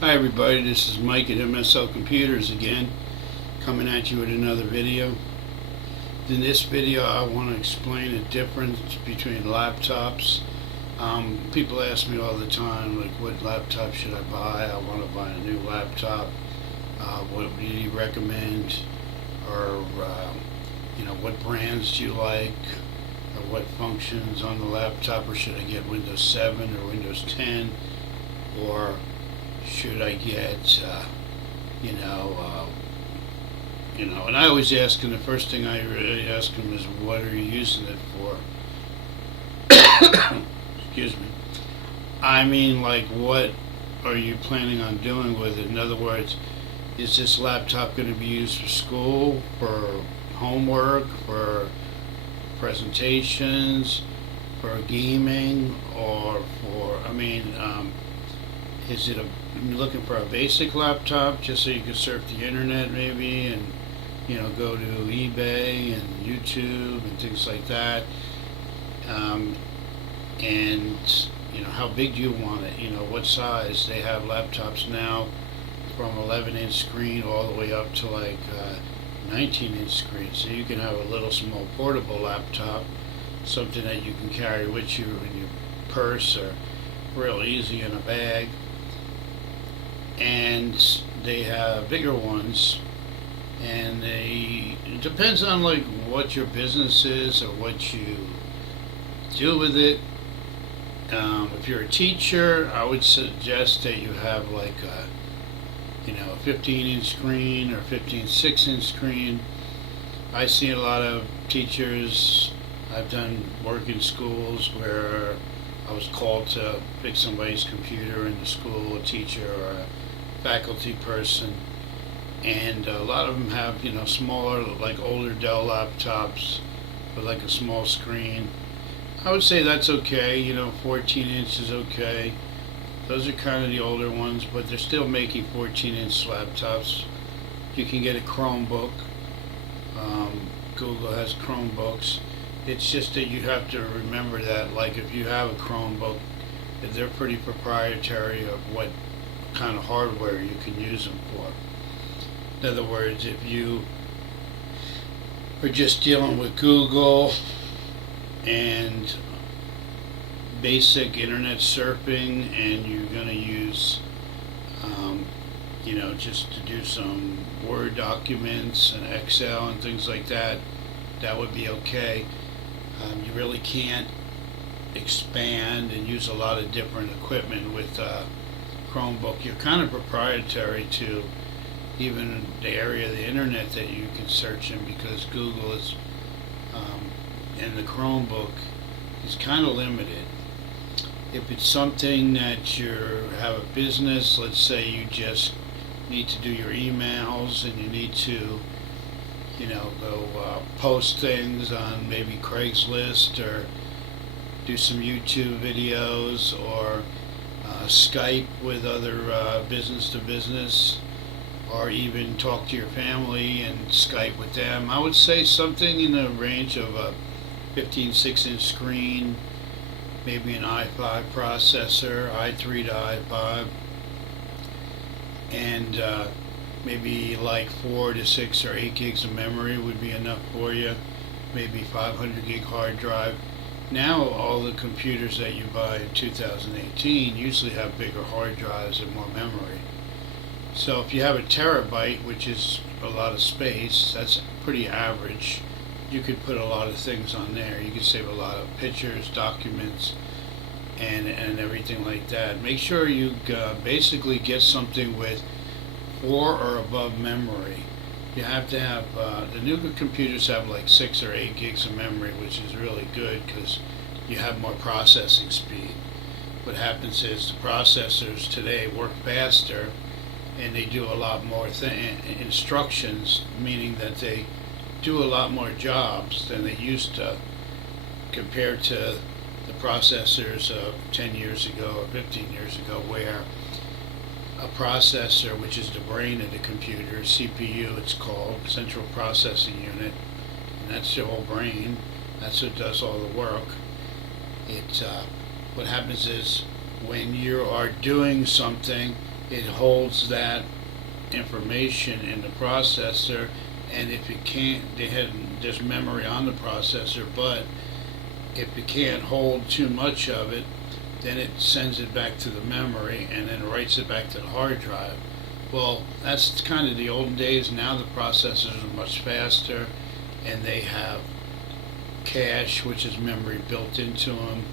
Hi everybody, this is Mike at MSL Computers again, coming at you with another video. In this video I want to explain the difference between laptops. People ask me all the time, like, what laptop should I buy? I want to buy a new laptop. What do you recommend? Or what brands do you like? Or what functions on the laptop? Or should I get Windows 7 or Windows 10? Or should I get, and I always ask them, the first thing I really ask them is, what are you using it for? Excuse me. I mean, like, what are you planning on doing with it? In other words, is this laptop going to be used for school, for homework, for presentations, for gaming, or for, is it you're looking for a basic laptop just so you can surf the internet maybe, and go to eBay and YouTube and things like that, and how big do you want it, what size? They have laptops now from 11-inch screen all the way up to like 19-inch screen, so you can have a little small portable laptop, something that you can carry with you in your purse or real easy in a bag. And they have bigger ones, and it depends on like what your business is or what you do with it. If you're a teacher, I would suggest that you have like a 15-inch screen or 15/6-inch screen. I see a lot of teachers. I've done work in schools where I was called to fix somebody's computer in the school, a teacher or a faculty person, and a lot of them have smaller, like older Dell laptops with like a small screen. I would say that's okay. 14-inch is okay. Those are kind of the older ones, but they're still making 14-inch laptops. You can get a Chromebook. Google has Chromebooks. It's just that you have to remember that, like, if you have a Chromebook, that they're pretty proprietary of what kind of hardware you can use them for. In other words, if you are just dealing with Google and basic internet surfing, and you're going to use just to do some Word documents and Excel and things like that, that would be okay. You really can't expand and use a lot of different equipment with Chromebook. You're kind of proprietary to even the area of the internet that you can search in, because Google is and the Chromebook is kind of limited. If it's something that you have a business, let's say you just need to do your emails and you need to go post things on maybe Craigslist, or do some YouTube videos, or Skype with other business to business, or even talk to your family and Skype with them. I would say something in the range of a 15/6-inch screen, maybe an i5 processor, i3 to i5, and maybe like 4 to 6 or 8 gigs of memory would be enough for you. Maybe 500 gig hard drive. Now all the computers that you buy in 2018 usually have bigger hard drives and more memory. So if you have a terabyte, which is a lot of space, that's pretty average. You could put a lot of things on there. You could save a lot of pictures, documents, and everything like that. Make sure you basically get something with 4 or above memory. You have to have, the newer computers have like 6 or 8 gigs of memory, which is really good because you have more processing speed. What happens is the processors today work faster, and they do a lot more instructions, meaning that they do a lot more jobs than they used to, compared to the processors of 10 years ago or 15 years ago, where a processor, which is the brain of the computer, CPU it's called, Central Processing Unit, and that's your whole brain, that's what does all the work. What happens is, when you are doing something it holds that information in the processor, and if it can't, there's memory on the processor, but if it can't hold too much of it, then it sends it back to the memory and then writes it back to the hard drive. Well, that's kind of the olden days. Now the processors are much faster, and they have cache, which is memory built into them,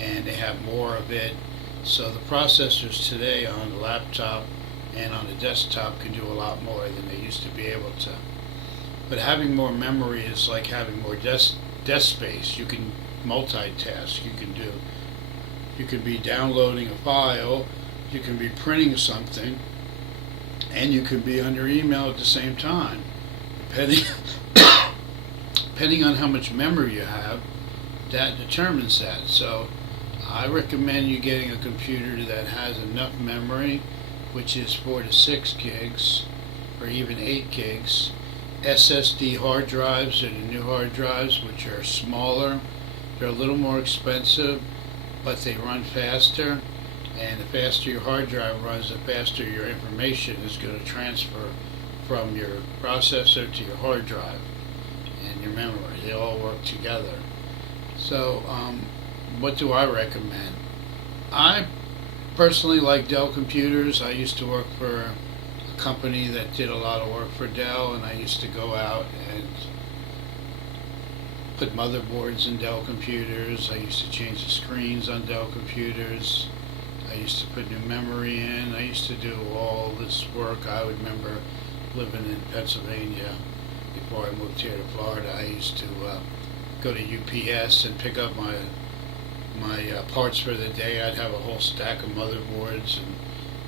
and they have more of it. So the processors today on the laptop and on the desktop can do a lot more than they used to be able to. But having more memory is like having more desk space. You can multitask. You can be downloading a file, you can be printing something, and you can be on your email at the same time. Depending on how much memory you have, that determines that. So I recommend you getting a computer that has enough memory, which is 4 to 6 gigs, or even 8 gigs. SSD hard drives are the new hard drives, which are smaller. They're a little more expensive, but they run faster. And the faster your hard drive runs, the faster your information is going to transfer from your processor to your hard drive and your memory. They all work together. So what do I recommend? I personally like Dell computers. I used to work for a company that did a lot of work for Dell, and I used to go out and put motherboards in Dell computers. I used to change the screens on Dell computers. I used to put new memory in. I used to do all this work. I remember living in Pennsylvania before I moved here to Florida. I used to go to UPS and pick up my parts for the day. I'd have a whole stack of motherboards and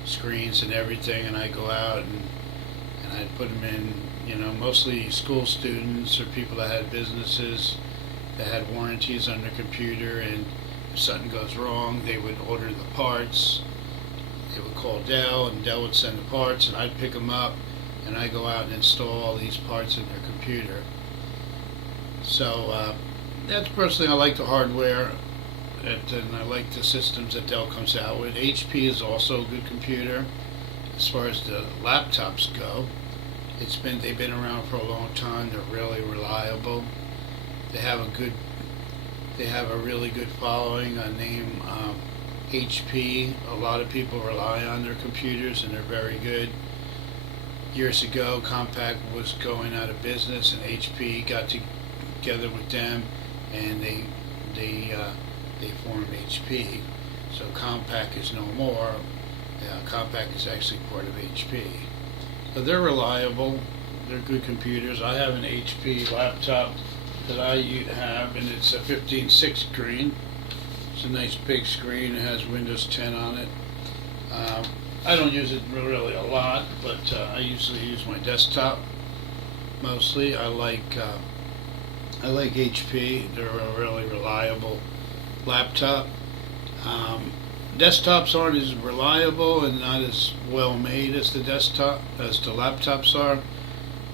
screens and everything, and I'd go out and I'd put them in, mostly school students or people that had businesses that had warranties on their computer, and if something goes wrong, they would order the parts. They would call Dell, and Dell would send the parts, and I'd pick them up, and I'd go out and install all these parts in their computer. So that's personally, I like the hardware, and I like the systems that Dell comes out with. HP is also a good computer. As far as the laptops go, they've been around for a long time. They're really reliable. They have a really good following. I name HP. A lot of people rely on their computers, and they're very good. Years ago, Compaq was going out of business, and HP got together with them, and they formed HP. So Compaq is no more. Compaq is actually part of HP. So they're reliable. They're good computers. I have an HP laptop that I have, and it's a 15.6 screen. It's a nice big screen. It has Windows 10 on it. I don't use it really a lot, but I usually use my desktop mostly. I like HP. They're a really reliable laptop. Desktops aren't as reliable and not as well made as the laptops are.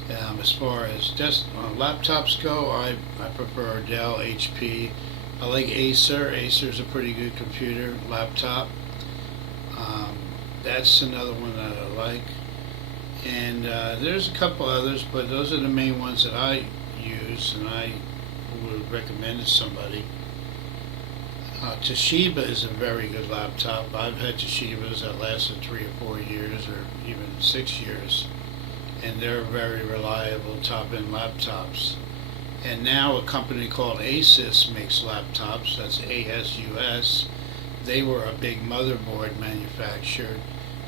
As far as laptops go, I prefer Dell, HP. I like Acer. Acer's a pretty good computer laptop. That's another one that I like. And there's a couple others, but those are the main ones that I use and I would recommend to somebody. Toshiba is a very good laptop. I've had Toshibas that lasted 3 or 4 years or even 6 years, and they're very reliable top-end laptops. And now a company called Asus makes laptops. That's ASUS. They were a big motherboard manufacturer.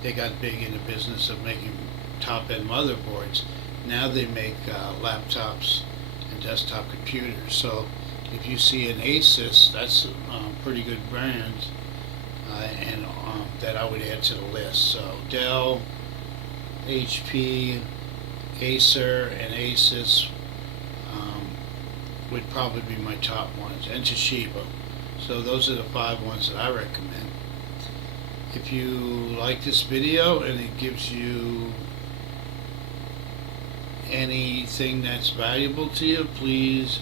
They got big in the business of making top-end motherboards. Now they make laptops and desktop computers. So if you see an Asus, that's a pretty good brand, and that I would add to the list. So Dell, HP, Acer, and Asus would probably be my top ones, and Toshiba. So those are the 5 ones that I recommend. If you like this video and it gives you anything that's valuable to you, please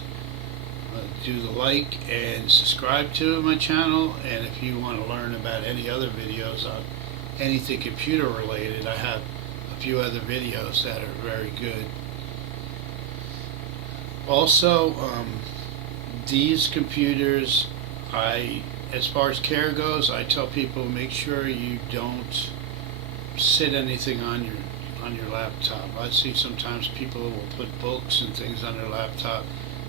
do the like and subscribe to my channel. And if you want to learn about any other videos anything computer related, I have a few other videos that are very good. Also, these computers, as far as care goes, I tell people make sure you don't sit anything on your laptop. I see sometimes people will put books and things on their laptop.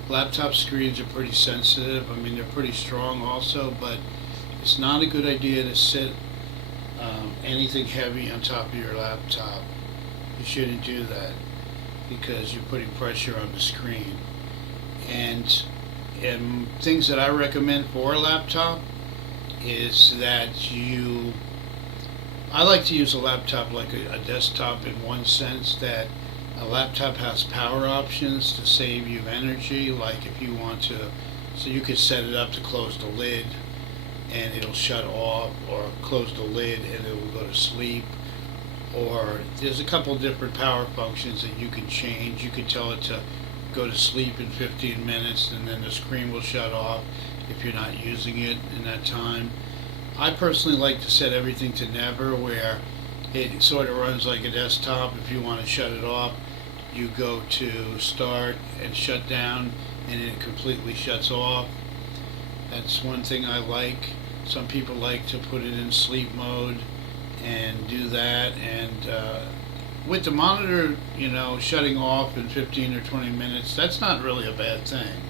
Laptop screens are pretty sensitive. I mean, they're pretty strong also, but it's not a good idea to sit anything heavy on top of your laptop. You shouldn't do that because you're putting pressure on the screen. And things that I recommend for a laptop is that I like to use a laptop like a desktop in one sense, that a laptop has power options to save you energy. Like if you want to, so you could set it up to close the lid and it'll shut off, or close the lid and it will go to sleep. Or there's a couple different power functions that you can change. You can tell it to go to sleep in 15 minutes and then the screen will shut off if you're not using it in that time. I personally like to set everything to never, where it sort of runs like a desktop. If you want to shut it off, you go to start and shut down and it completely shuts off. That's one thing I like. Some people like to put it in sleep mode and do that. And with the monitor, shutting off in 15 or 20 minutes, that's not really a bad thing.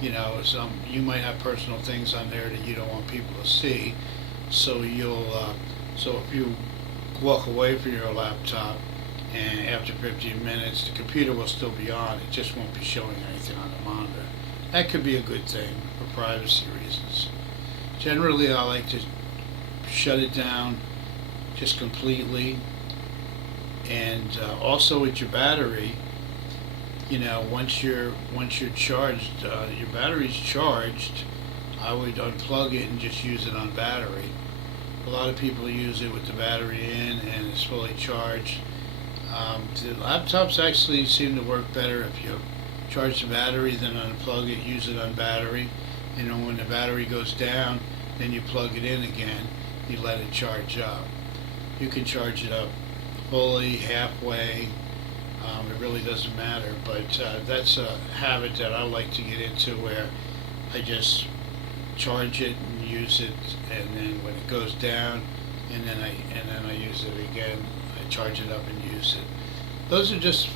You might have personal things on there that you don't want people to see, so so if you walk away from your laptop and after 15 minutes the computer will still be on, it just won't be showing anything on the monitor. That could be a good thing for privacy reasons. Generally, I like to shut it down just completely. And also with your battery, once you're charged, your battery's charged, I would unplug it and just use it on battery. A lot of people use it with the battery in and it's fully charged. The laptops actually seem to work better if you charge the battery, then unplug it, use it on battery. When the battery goes down, then you plug it in again, you let it charge up. You can charge it up fully, halfway. It really doesn't matter, but that's a habit that I like to get into, where I just charge it and use it, and then when it goes down, and then I use it again. I charge it up and use it. Those are just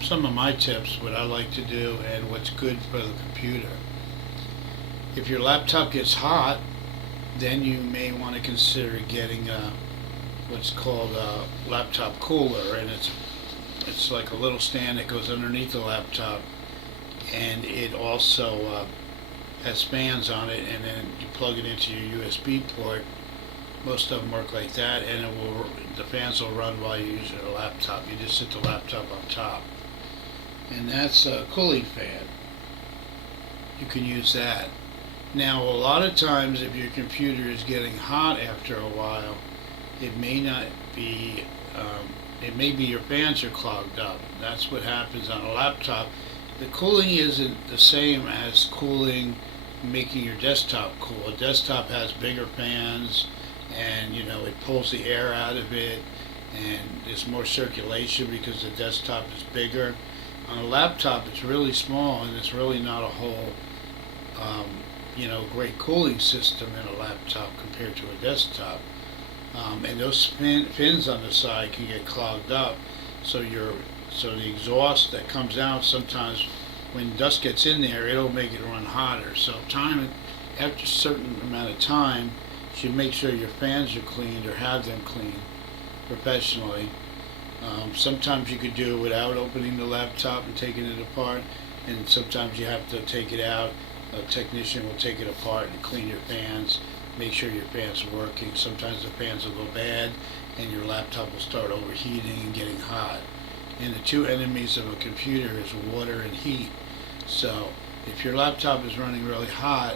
some of my tips, what I like to do and what's good for the computer. If your laptop gets hot, then you may want to consider getting what's called a laptop cooler, and it's like a little stand that goes underneath the laptop, and it also has fans on it, and then you plug it into your USB port. Most of them work like that, and the fans will run while you're using the laptop. You just sit the laptop on top, and that's a cooling fan. You can use that. Now, a lot of times, if your computer is getting hot after a while, it may not be, it may be your fans are clogged up. That's what happens on a laptop. The cooling isn't the same as cooling, making your desktop cool. A desktop has bigger fans, and it pulls the air out of it, and there's more circulation because the desktop is bigger. On a laptop, it's really small, and it's really not a whole great cooling system in a laptop compared to a desktop. And those fins on the side can get clogged up, so the exhaust that comes out, sometimes when dust gets in there, it'll make it run hotter. So after a certain amount of time, you should make sure your fans are cleaned or have them cleaned professionally. Sometimes you could do it without opening the laptop and taking it apart, and sometimes you have to take it out. A technician will take it apart and clean your fans, make sure your fans are working. Sometimes the fans will go bad and your laptop will start overheating and getting hot. And the two enemies of a computer is water and heat. So if your laptop is running really hot,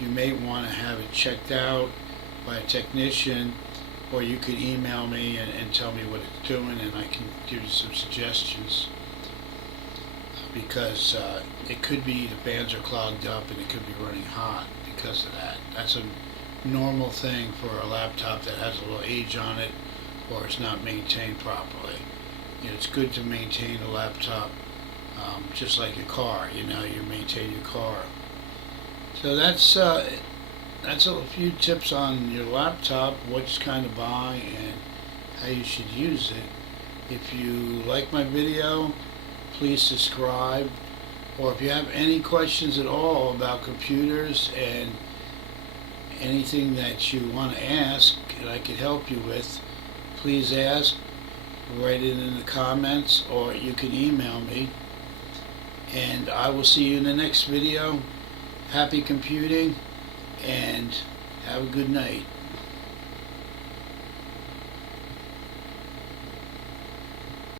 you may want to have it checked out by a technician, or you could email me and tell me what it's doing, and I can give you some suggestions. Because it could be the fans are clogged up and it could be running hot because of that. That's normal thing for a laptop that has a little age on it or is not maintained properly. You know, it's good to maintain a laptop just like a car. You know, you maintain your car. So that's a few tips on your laptop, what to kind of buy and how you should use it. If you like my video, please subscribe. Or if you have any questions at all about computers and anything that you want to ask and I could help you with, please ask. Write it in the comments, or you can email me. And I will see you in the next video. Happy computing, and have a good night.